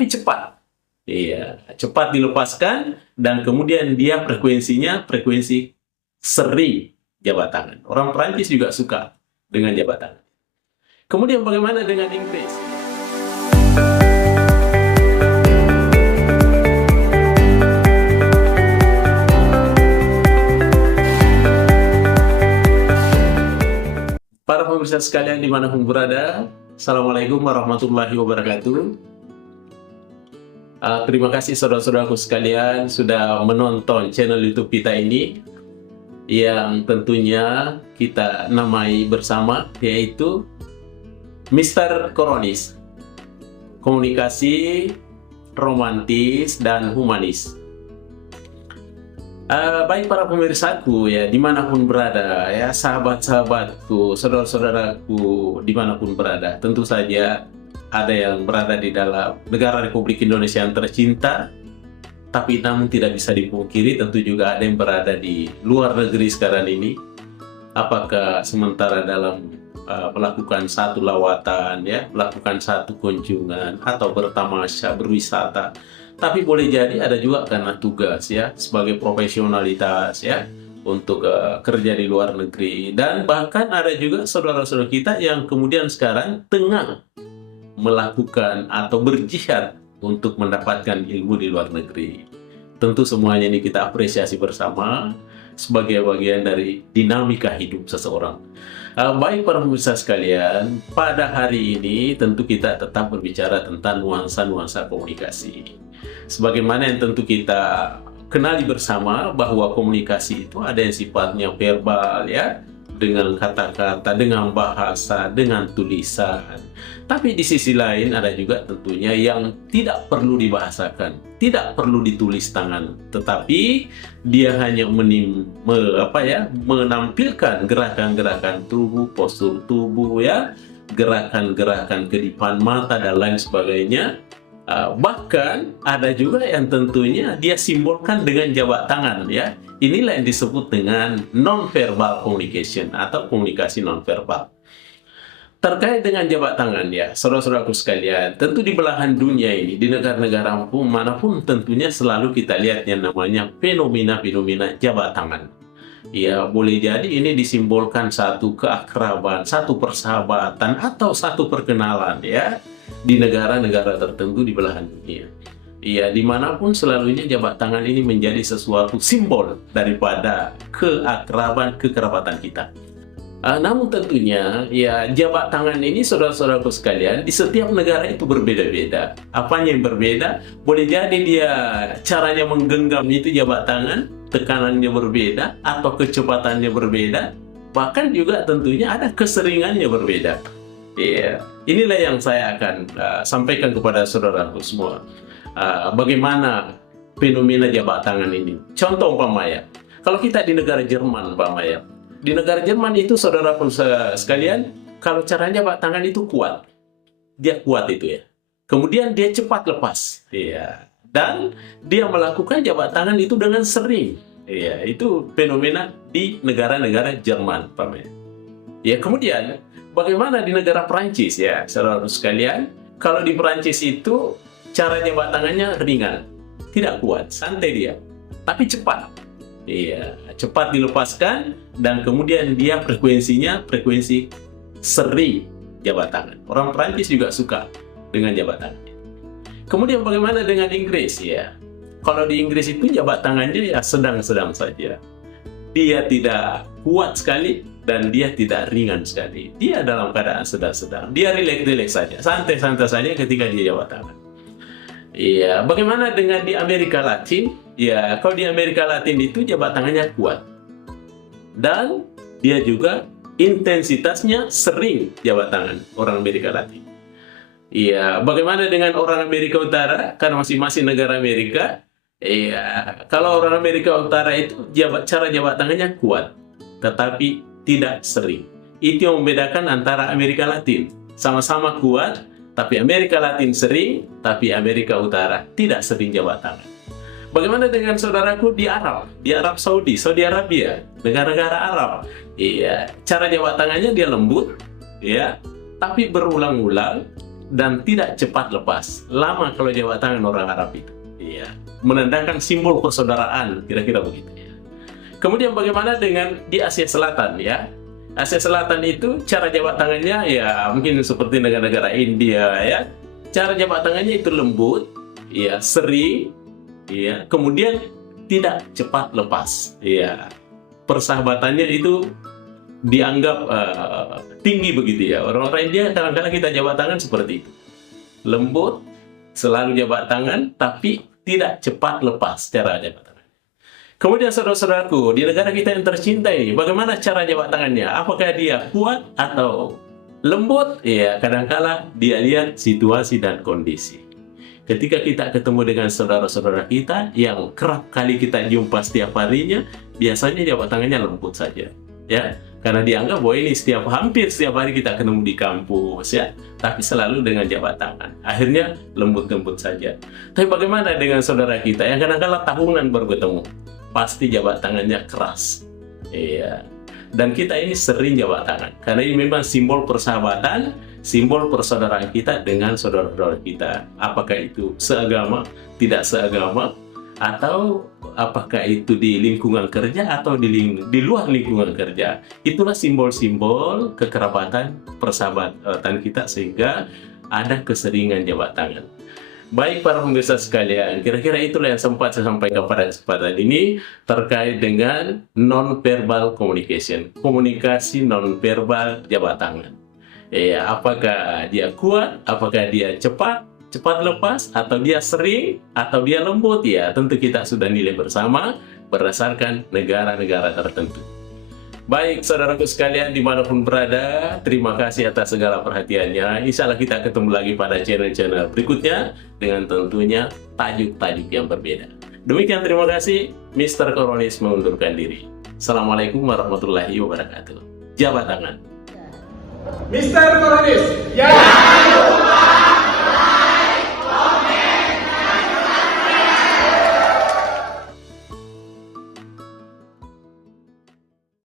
tapi cepat. Iya, cepat dilepaskan dan kemudian dia frekuensi sering jabat tangan. Orang Prancis juga suka dengan jabat tangan. Kemudian bagaimana dengan Inggris? Para pemirsa sekalian dimanapun berada, Assalamualaikum warahmatullahi wabarakatuh. Terima kasih saudara-saudaraku sekalian sudah menonton channel YouTube kita ini yang tentunya kita namai bersama, yaitu Mr. Koronis, komunikasi romantis dan humanis. Baik para pemirsaku ya, dimanapun berada ya, sahabat-sahabatku, saudara-saudaraku dimanapun berada, tentu saja ada yang berada di dalam negara Republik Indonesia yang tercinta, tapi namun tidak bisa dipungkiri tentu juga ada yang berada di luar negeri sekarang ini. Apakah sementara dalam melakukan satu lawatan ya, melakukan satu kunjungan atau bertamasya, berwisata, tapi boleh jadi ada juga karena tugas ya, sebagai profesionalitas ya, untuk kerja di luar negeri. Dan bahkan ada juga saudara-saudara kita yang kemudian sekarang tengah melakukan atau berjihad untuk mendapatkan ilmu di luar negeri. Tentu semuanya ini kita apresiasi bersama sebagai bagian dari dinamika hidup seseorang. Baik para pemirsa sekalian, pada hari ini tentu kita tetap berbicara tentang nuansa-nuansa komunikasi. Sebagaimana yang tentu kita kenali bersama bahwa komunikasi itu ada yang sifatnya verbal ya, dengan kata-kata, dengan bahasa, dengan tulisan. Tapi di sisi lain ada juga tentunya yang tidak perlu dibahasakan, tidak perlu ditulis tangan, tetapi dia hanya menampilkan gerakan-gerakan tubuh, postur tubuh ya, gerakan-gerakan kedipan mata dan lain sebagainya. Bahkan ada juga yang tentunya dia simbolkan dengan jabat tangan ya. Inilah yang disebut dengan non-verbal communication atau komunikasi non-verbal. Terkait dengan jabat tangan ya, saudara-saudaraku sekalian, tentu di belahan dunia ini, di negara-negara manapun tentunya selalu kita lihat yang namanya fenomena-fenomena jabat tangan. Ya, boleh jadi ini disimbolkan satu keakraban, satu persahabatan, atau satu perkenalan ya, di negara-negara tertentu di belahan dunia. Ya, dimanapun selalunya jabat tangan ini menjadi sesuatu simbol daripada keakraban, kekerabatan kita. Namun tentunya ya, jabat tangan ini saudara-saudaraku sekalian di setiap negara itu berbeda-beda. Apanya yang berbeda? Boleh jadi dia caranya menggenggam itu jabat tangan, tekanannya berbeda atau kecepatannya berbeda. Bahkan juga tentunya ada keseringannya berbeda. Ya, inilah yang saya akan sampaikan kepada saudaraku semua. Bagaimana fenomena jabat tangan ini? Contoh umpamanya, kalau kita di negara Jerman umpamanya, di negara Jerman itu saudaraku sekalian, kalau caranya jabat tangan itu kuat, dia kuat itu ya. Kemudian dia cepat lepas, ya. Dan dia melakukan jabat tangan itu dengan sering, ya. Itu fenomena di negara-negara Jerman, umpamanya. Ya, kemudian bagaimana di negara Prancis ya, saudara sekalian? Kalau di Prancis itu cara jabat tangannya ringan, tidak kuat, santai dia, tapi cepat. Iya, cepat dilepaskan dan kemudian dia frekuensi sering jabat tangan. Orang Prancis juga suka dengan jabat tangan. Kemudian bagaimana dengan Inggris ya? Kalau di Inggris itu jabat tangannya ya sedang-sedang saja. Dia tidak kuat sekali dan dia tidak ringan sekali. Dia dalam keadaan sedang-sedang. Dia rileks-rileks saja, santai-santai saja ketika dia jabat tangan. Iya, bagaimana dengan di Amerika Latin? Ya, kalau di Amerika Latin itu jabat tangannya kuat. Dan dia juga intensitasnya sering jabat tangan orang Amerika Latin. Iya, bagaimana dengan orang Amerika Utara? Karena masing-masing negara Amerika. Iya, kalau orang Amerika Utara itu cara jabat tangannya kuat, tetapi tidak sering. Itu yang membedakan antara Amerika Latin. Sama-sama kuat, tapi Amerika Latin sering, tapi Amerika Utara tidak sering jabat tangan. Bagaimana dengan saudaraku di Arab Saudi, Saudi Arabia, negara-negara Arab? Iya, cara jabat tangannya dia lembut, ya, tapi berulang-ulang dan tidak cepat lepas. Lama kalau jabat tangan orang Arab itu. Iya, menandakan simbol persaudaraan, kira-kira begitu ya. Kemudian bagaimana dengan di Asia Selatan ya? Asia Selatan itu cara jabat tangannya ya mungkin seperti negara-negara India ya. Cara jabat tangannya itu lembut, ya, sering, ya, kemudian tidak cepat lepas. Ya, persahabatannya itu dianggap tinggi begitu ya. Orang-orang India kadang-kadang kita jabat tangan seperti itu, lembut, selalu jabat tangan, tapi tidak cepat lepas cara jabat tangan. Kemudian saudara-saudaraku, di negara kita yang tercinta ini, bagaimana cara jabat tangannya? Apakah dia kuat atau lembut? Ya, kadang-kala dia lihat situasi dan kondisi. Ketika kita ketemu dengan saudara-saudara kita yang kerap kali kita jumpa setiap harinya, biasanya jabat tangannya lembut saja, ya. Karena dianggap bahwa ini hampir setiap hari kita ketemu di kampus, ya. Tapi selalu dengan jabat tangan. Akhirnya lembut-lembut saja. Tapi bagaimana dengan saudara kita yang kadang-kala tahunan baru ketemu? Pasti jabat tangannya keras. Iya. Dan kita ini sering jabat tangan. Karena ini memang simbol persahabatan, simbol persaudaraan kita dengan saudara-saudara kita. Apakah itu seagama, tidak seagama, atau apakah itu di lingkungan kerja atau di luar lingkungan kerja. Itulah simbol-simbol kekerabatan, persahabatan kita sehingga ada keseringan jabat tangan. Baik para pemirsa sekalian, kira-kira itulah yang sempat saya sampaikan pada kesempatan ini terkait dengan non-verbal communication, komunikasi non-verbal jabat tangan. Ya, apakah dia kuat, apakah dia cepat lepas, atau dia sering, atau dia lembut, ya tentu kita sudah nilai bersama berdasarkan negara-negara tertentu. Baik, saudaraku sekalian dimanapun berada, terima kasih atas segala perhatiannya. Insya Allah kita ketemu lagi pada channel-channel berikutnya dengan tentunya tajuk-tajuk yang berbeda. Demikian, terima kasih. Mr. Koronis mengundurkan diri. Assalamualaikum warahmatullahi wabarakatuh. Jabat tangan. Mr. Koronis, ya!